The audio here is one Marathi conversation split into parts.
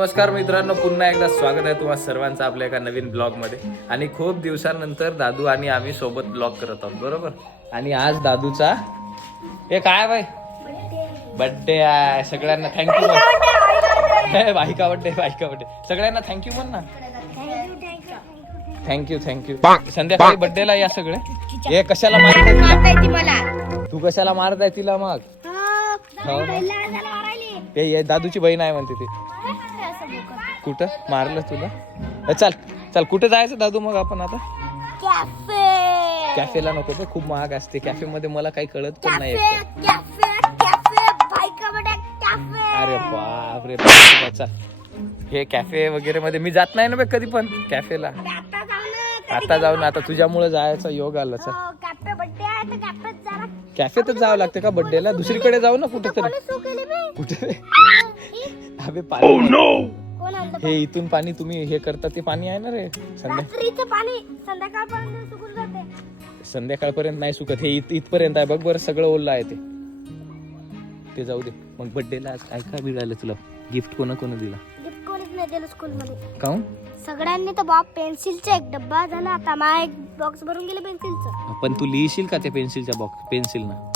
नमस्कार मित्रांनो पुन्हा एकदा स्वागत आहे तुम्हा सर्वांचं आपल्या एका नवीन ब्लॉगमध्ये आणि खूप दिवसानंतर दादू आणि आम्ही सोबत ब्लॉग करत आहोत बरोबर? आणि आज दादूचा हे काय बाय बर्थडे आहे. सगळ्यांना थँक्यू बायका बर्थडे बायका बर्थडे सगळ्यांना थँक्यू म्हण ना. थँक्यू थँक्यू संध्याकाळी बर्थडेला या सगळे. हे कशाला मारताय तिला? तू कशाला मारताय तिला मग? हो ना? ते हे दादूची बहीण आहे म्हणते ती. कुठं? मारलं तुला? चल चल कुठे जायचं दादू मग आपण आता? कॅफेला नको ते खूप महाग असते. कॅफे मध्ये मला काही कळत पण नाही. अरे बाप रे बाप, चल. हे कॅफे वगैरे मध्ये मी जात नाही ना बे कधी पण कॅफेला. आता जाऊन आता तुझ्यामुळे जायचा योग आला चल. कॅफेतच जावं लागतं का बर्थडेला दुसरीकडे जाऊ ना कुठे तरी कुठे अबे पाणी हे इथून पाणी तुम्ही हे करता ते पाणी आहे ना रे? संध्या रात्रीचं पाणी संध्याकाळपर्यंत सुकून जाते. संध्याकाळपर्यंत नाही सुकत हे इथ इथपर्यंत आहे. बघ बरं सगळं ओलं आहे ते. ते जाऊ दे. मग बर्थडेला आज काय काय मिळालं तुला? गिफ्ट कोणा कोण दिला? गिफ्ट कोणीच नाही दिलं स्कूल मध्ये काऊन? सगळ्यांनी तर बॉब पेन्सिलचा एक डब्बा झाला आता. मा एक बॉक्स भरून गेले पेन्सिलचं पण तू लिहिशील का त्या पेन्सिलच्या बॉक्स पेन्सिल ना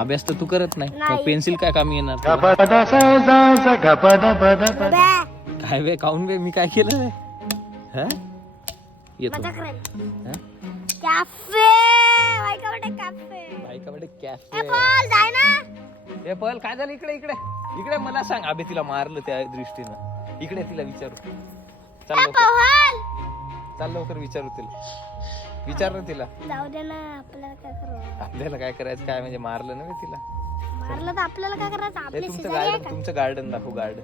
अभ्यास तर तू करत नाही. पेन्सिल काय कामी येणार काय बे काऊन बे? मी काय केलं? हा? येतो मजा करायला हा? कॅफे! बायका बेटा कॅफे. ए कॅफे बोल जाय ना. पहल काय झालं इकडे इकडे? इकडे मला सांग अबे तिला मारलं त्या दृष्टीनं. इकडे तिला विचारू. चाल ए लवकर. चाल लवकर विचारू तिला. विचार ना तिला. जाऊ दे ना आपल्याला काय करू आपल्याला काय करायचं? काय म्हणजे मारलं ना बे तिला. मारलं तर आपल्याला काय करायचं? आपली तुमचं शेजारी आहे गार्डन का? तुमचं गार्डन दाखव गार्डन.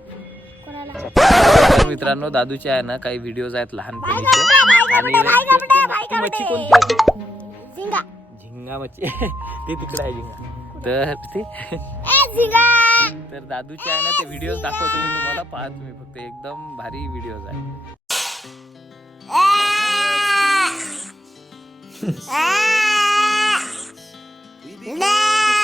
तर मित्रांनो दादूचे आहे ना काही व्हिडिओज आहेत लहानपणीचे. आणि ती मच्छी. कोणती होती? झिंगा. झिंगा मच्छी. ते तिकडे आहे झिंगा. तर ते ए झिंगा! तर दादूचे आहे ना ते व्हिडिओज दाखवतो मी तुम्हाला. पहा तुम्ही फक्त एकदम भारी व्हिडिओज आहे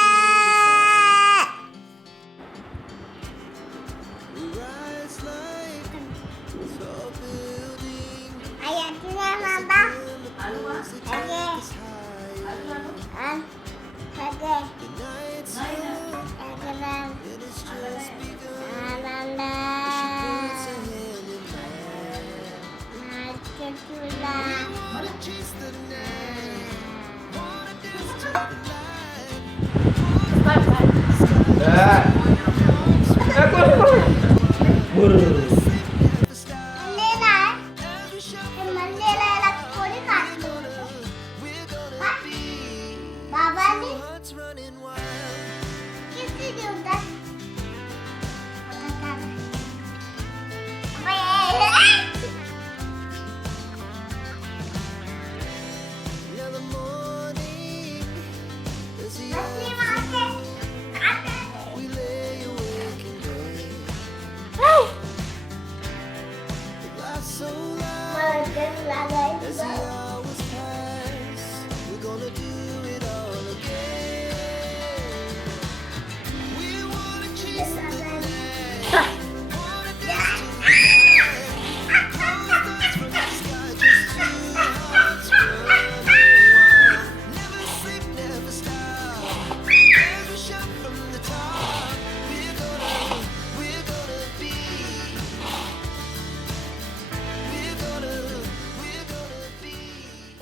As the hours pass, we're.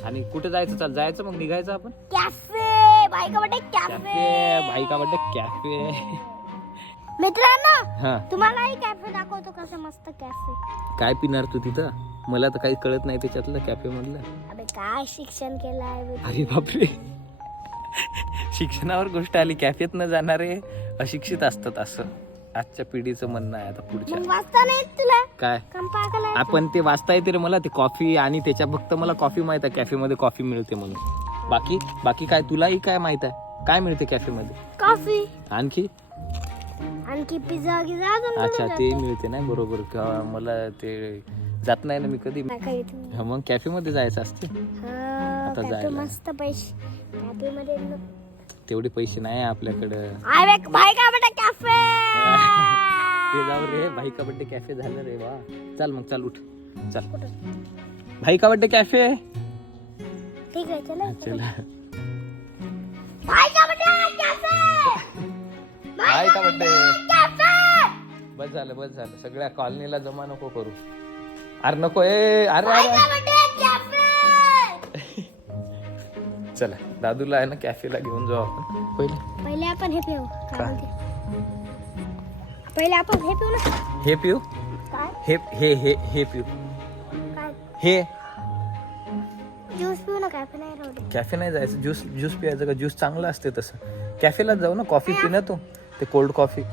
आणि कुठे जायचं? चाल जायचं मग निघायचं आपण? Cafe cafe. कॅफे भाई का वाटतं कॅफे. मित्रांनो हा. तुम्हालाही कॅफे दाखवतो कसं मस्त कॅफे. काय पिणार तू तिथं? मला तर काही कळत नाही त्याच्यातलं कॅफे मधलं. अबे काय शिक्षण केलं आहे? अरे बापरे. शिक्षणावर गोष्ट आली कॅफेत न जाणारे अशिक्षित असतात असं. आजच्या पिढीचं म्हणणं आहे आता पुढच्या. मग वाचता नाही येत तुला? काय? कंपाकला आपण ते वाचता येते रे मला ते कॉफी आणि त्याच्या फक्त मला कॉफी माहीत आहे कॅफे मध्ये कॉफी मिळते म्हणून. बाकी बाकी काय तुलाही काय माहीत आहे? काय मिळते कॅफे मध्ये कॉफी. आणखी? आणखी पिझ्झा गिझा अजून अच्छा ते मिळते नाही? बरोबर. का मला ते जात नाही ना मी कधी? हा, मग कॅफे मध्ये जायचं असते? हा, जायला. मस्त पैसे. कॅफे मध्ये न- तेवढे पैसे नाही आपल्याकडं. आय बे भाई का बेटा कॅफे! ते जाऊ रे भाई का बर्थडे कॅफे झालं रे वा. चल मग चल उठ. चल? भाई का बर्थडे कॅफे? ठीक आहे चला. चला. भाई का बर्थडे कॅफे! भाई का बर्थडे कॅफे! बस झालं बस झालं. सगळ्या कॉलनीला जमा नको करू. अरे नको ए अरे अरे चला दादूला आहे ना कॅफेला घेऊन जाऊ आपण. पहिले. पहिले आपण हे पिऊ पहिले आपण हे पिऊ ना. हे पिऊ? काय? हे हे हे हे पिऊ. काय? हे? ज्यूस पिऊ ना कॅफे नाही राहू दे. कॅफे नाही जायचं. ज्यूस ज्यूस पियायचं का? ज्यूस चांगलं असते तसं. कॅफेला जाऊ ना. कॉफी पिणं तू. ते कोल्ड कॉफी हं.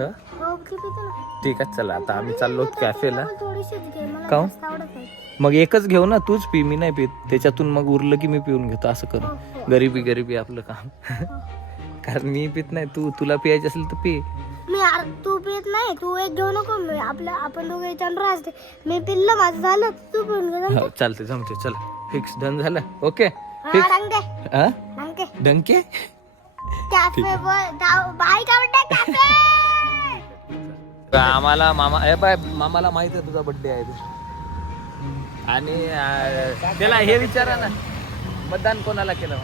हो? ते पितो ना. ठीक आहे चला. आता आम्ही चाललो कॅफेला थोडीशीच घे मला काहून? जास्त आवडत नाही. मग एकच घेऊ ना तूच पी. मी नाही पित. त्याच्यातून मग उरलं की मी पिऊन घेतो. असं करू. हो, हो. गरिबी गरिबी आपलं काम. कारण मी पित नाही. तू तुला पियायचं असेल तर पी. मी तू पित नाही तू एक घेऊ नको. मी आपलं आपण दोघे चंद्र असते मी पिल्लं माझं झालं. तू पिऊन घे हो चालते जमते चला फिक्स डन झालं. ओके हा फिक्स डंके. हा? डंके. डंके? कॅफे बाई का म्हणते कॅफे आम्हाला मामा ए बाय मामाला माहीत आहे तुझा बर्थडे आहे ते. आणि अं, त्याला हे विचारा ना. मतदान कोणाला केलं?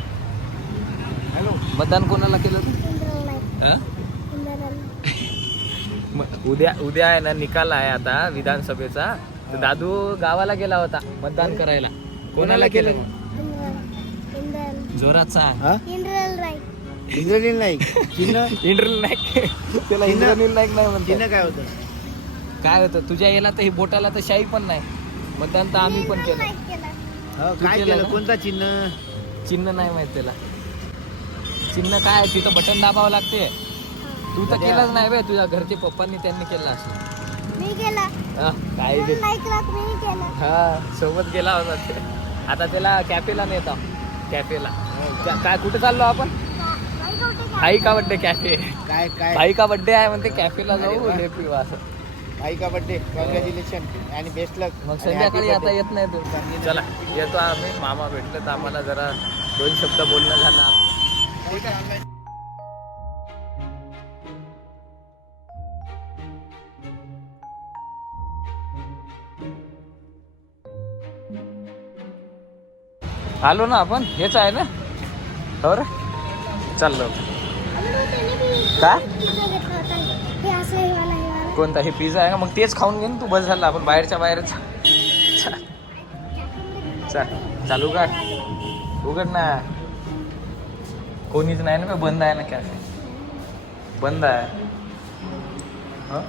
मतदान कोणाला केलं? तू हा? उद्या उद्या आहे ना निकाल आहे आता विधानसभेचा. तर दादू गावाला गेला होता मतदान करायला. कोणाला केलं? जोराचा आहे इंद्रनील नाही चिन्ह? इंद्रनील नाईक. त्याला इंद्रनील नाईक नाही म्हणते काय होतं? काय होतं? तुझ्या याला तर ही बोटाला तर शाही पण नाही. मतदान तर आम्ही पण केलं. हो, काय? कोणता चिन्ह? चिन्ह नाही माहीत त्याला. चिन्ह काय? तिथं बटन दाबावं लागते. तू तर केलंच नाही बे तुझ्या घरचे पप्पांनी त्यांनी केलं असं. मी केला. हा, काय ते? नाही केला मी केला. हा सोबत गेला होता ते. आता त्याला कॅफेला नेता कॅफेला क्या- काय कुठे चाललो आपण? आई का बड्डे कॅफे काय काय? आई का बड्डे आहे म्हणते कॅफेला जाऊ. हे पिऊ असं. आई का बर्थडे कॉंग्रॅच्युलेशन आणि बेस्ट लक मग संध्याकाळी आता येत नाही तू. चला येतो आम्ही. मामा भेटले तर आम्हाला जरा दोन शब्द बोलणं झालं. ठीक आहे. आलो ना आपण हेच आहे ना? हो रे. चाललो का? कोणता हे पिझ्झा आहे का? मग तेच खाऊन घेईन तू बस झाला आपण बाहेरच्या बाहेरच. चालू. का उघड ना. कोणीच नाही ना बंद आहे ना कॅफे बंद आहे. हं?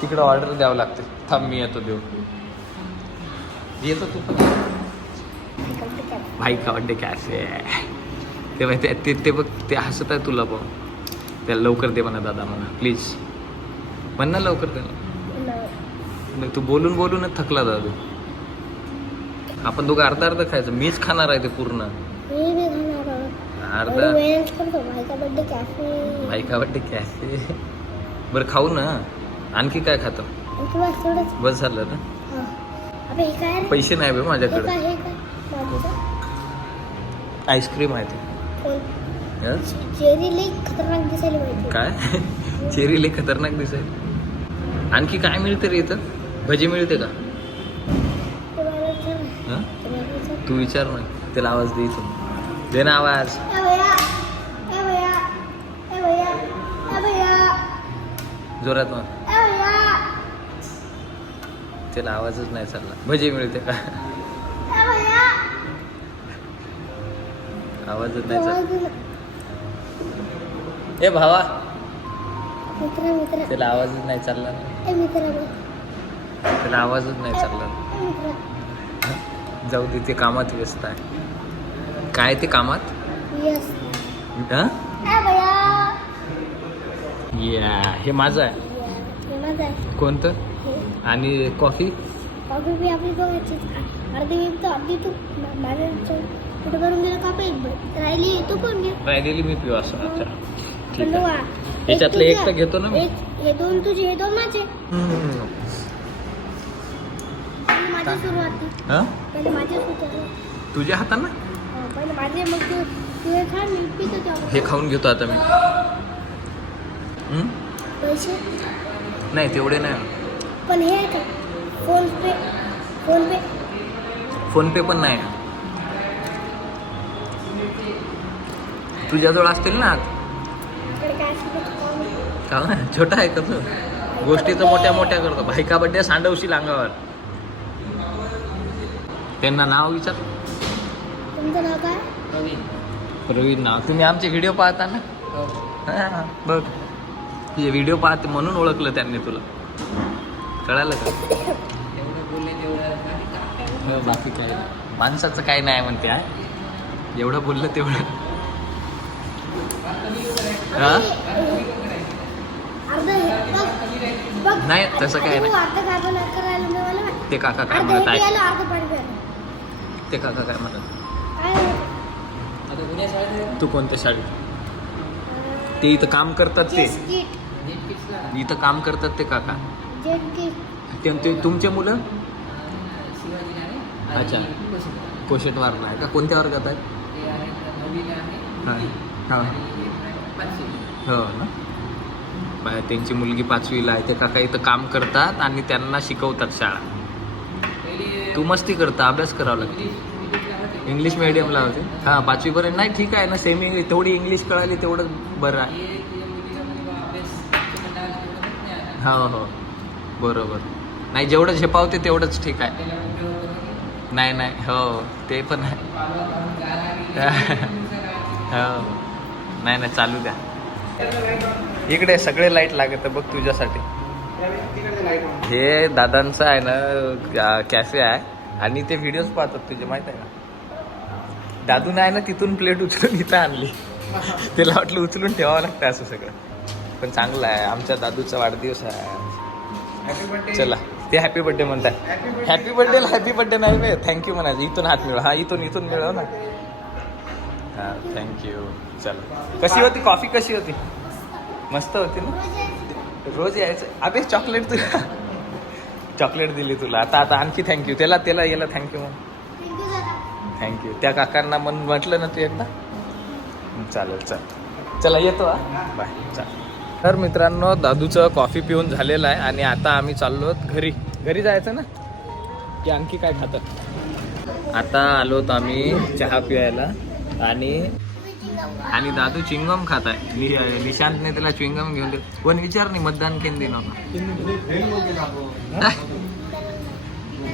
तिकडं ऑर्डर द्यावं लागते थांब मी येतो देऊ येतो तू. पण भाई का कॅफे ते माहिती आहे, ते ते बघ ते हसत आहे तुला बघ त्याला लवकर दे म्हणा दादा म्हणा. प्लीज म्हण ना लवकर दे ना. तू बोलून बोलूनच थकला दादू. आपण दोघं अर्धा अर्धा खायचं. मीच खाणार आहे ते पूर्ण. अर्धा. भाई का बड्डे कॅफे बरं खाऊ ना. आणखी काय खातो? बस झालं ना? पैसे नाही बे माझ्याकडे. आईस्क्रीम आहे ते. काय? चेरी लई खतरनाक दिसाय आणखी काय मिळते रे इथं? भजी मिळते का? ते विचार ना. हं? त्याला आवाज दे दे ना आवाज ए भैया ए भैया ए भैया ए भैया जोरात मग त्याला आवाजच नाही चालला. भजी मिळते. का आवाजच नाही चालला. ए भावा. त्याला आवाजच नाही चालला. त्याला आवाजच नाही चालला. जाऊ दे ते कामात व्यस्त आहे. काय ते कामात? हं? या हे माझं आहे. कोणतं? आणि कॉफी? कॉफी बी आपली बघायची अर्धी मी तर अर्धी तू. मा- माझ्या कुठे भरून गेलं का पाहिजे राहिली तू कोण घे? राहिलेली मी पिऊ असं. अच्छा. ठीक आहे. याच्यातलं एक. तर घेतो ना मी. हे दोन तुझे हे दोन माझे. हम्म. पहिले माझी सुरुवाती हं? पहिले माझी सुरुवात तुझ्या हातानं? पहिले माझे मग तू हे खा मी पितो तेव्हा. हे खाऊन घेतो आता मी? पैसे? नाही तेवढे नाही. पण हे आहे का? PhonePe PhonePe? फोन पे पण नाही. तुझ्याजवळ असतील ना इकडे काय. का? ना? छोटा आहे का तू? गोष्टीचं मोठ्या मोठ्या करतो. बायका बड्डे सांडवशील अंगावर. त्यांना नाव विचार. तुमचं नाव काय? प्रवीण. नाव. तुम्ही आमचे व्हिडिओ पाहता ना? हा, बघ. तुझे व्हिडिओ पाहते म्हणून ओळखलं त्यांनी तुला. कळालं का? हो, बाकी काय माणसाचं काय नाही म्हणते हा? एवढं बोललं तेवढं. नाही, तसं काय नाही. ते काका काय म्हणत आहे ते काका काय म्हणत तू कोणत्या शाळेत? ते इथं काम करतात ते. इथं काम करतात ते काका? ते तुमचे मुलं? अच्छा. कोशेट वारला आहे का? कोणत्या वर्गात आहेत? हां. हां. हो ना? बा- त्यांची मुलगी पाचवीला आहे. ते काका इथं काम करतात आणि त्यांना शिकवतात शाळा. तू मस्ती करता अभ्यास करावा लागतो. इंग्लिश मिडियमला होते. हां पाचवीपर्यंत नाही ठीक आहे ना सेमी इंग्लिश तेवढी इंग्लिश कळाली तेवढं बरं आहे. हो हो. बरोबर. नाही जेवढं झेपावते तेवढंच ठीक आहे. नाही नाही. हो ते पण आहे. हो. नाही नाही चालू द्या. इकडे सगळे लाइट लागत बघ तुझ्यासाठी. हे दादांचं आहे ना कॅफे आहे. आणि ते व्हिडिओज पाहतात तुझे माहीत आहे का? दादून आहे ना तिथून प्लेट उचलून इथं आणली. त्याला वाटलं उचलून ठेवावं लागतं असं सगळं. पण चांगलं आहे. आमच्या दादूचा वाढदिवस आहे. चला ते हॅपी बर्थडे म्हणतात हॅपी बर्थडेला हॅपी बर्थडे नाही रे थँक्यू म्हणायचं. इथून हात मिळव. हा इथून इथून मिळव ना. हा थँक्यू चला. कशी होती? कॉफी कशी होती? मस्त होती ना? रोज यायचं. अबे चॉकलेट तुला चॉकलेट दिली तुला. आता आता आणखी थँक्यू त्याला त्याला याला थँक्यू म्हण. थँक्यू दादा. थँक्यू त्या काकांना म्हण म्हटलं ना तू एकदा? चालेल चल चला येतो बाय चालेल तर मित्रांनो दादूचं कॉफी पिऊन झालेलं आहे आणि आता आम्ही चाललो घरी. घरी जायचं ना? की आणखी काय खातात? आता आलोत आम्ही चहा प्यायला आणि आणि दादू चिंगम खात आहे. निशांतने त्याला चिंगम घेऊन दिलं पण विचार नाही मतदान केंद्र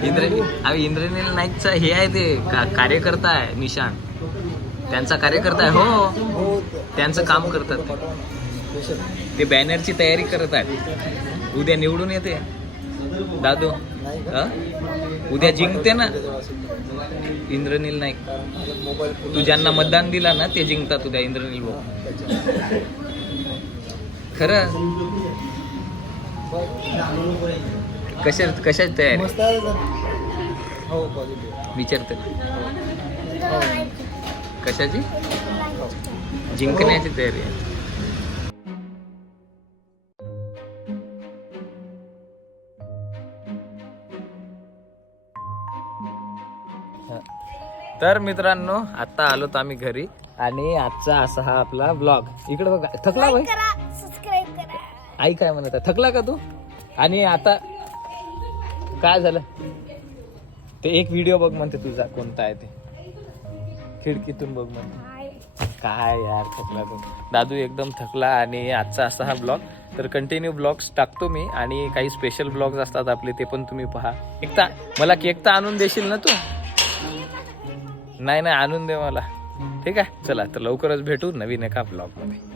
इंद्र अरे इंद्रनील नाईकचा हे आहे ते का कार्यकर्ता आहे निशांत. त्यांचा कार्यकर्ता आहे हो. त्यांचं काम करतात ते. बॅनरची तयारी करत आहेत. उद्या निवडून येते. दादू हा? उद्या जिंकते ना? इंद्रनील नाईक. तू ज्यांना मतदान दिला ना ते जिंकतात उद्या इंद्रनील भाऊ. खरं? कशा कशाची तयारी? हो विचारते. कशाची? जिंकण्याची तयारी आहे. तर मित्रांनो आता आलोत आम्ही घरी आणि आजचा असा हा आपला ब्लॉग इकडे बघा थकला भाई? आई काय म्हणत आहे? थकला का तू? आणि आता काय झालं? ते एक व्हिडिओ बघ म्हणते तुझा कोणता आहे ते. खिडकीतून बघ म्हणते. काय यार थकला तू. दादू एकदम थकला आणि आजचा असा हा ब्लॉग तर कंटिन्यू ब्लॉग्स टाकतो मी आणि काही स्पेशल ब्लॉग्स असतात आपले ते पण तुम्ही पहा. एक तर मला केक तर आणून देशील ना तू? नाही नाही आणून दे मला. ठीक आहे? चला तर लवकरच भेटू नवीन एका ब्लॉगमध्ये.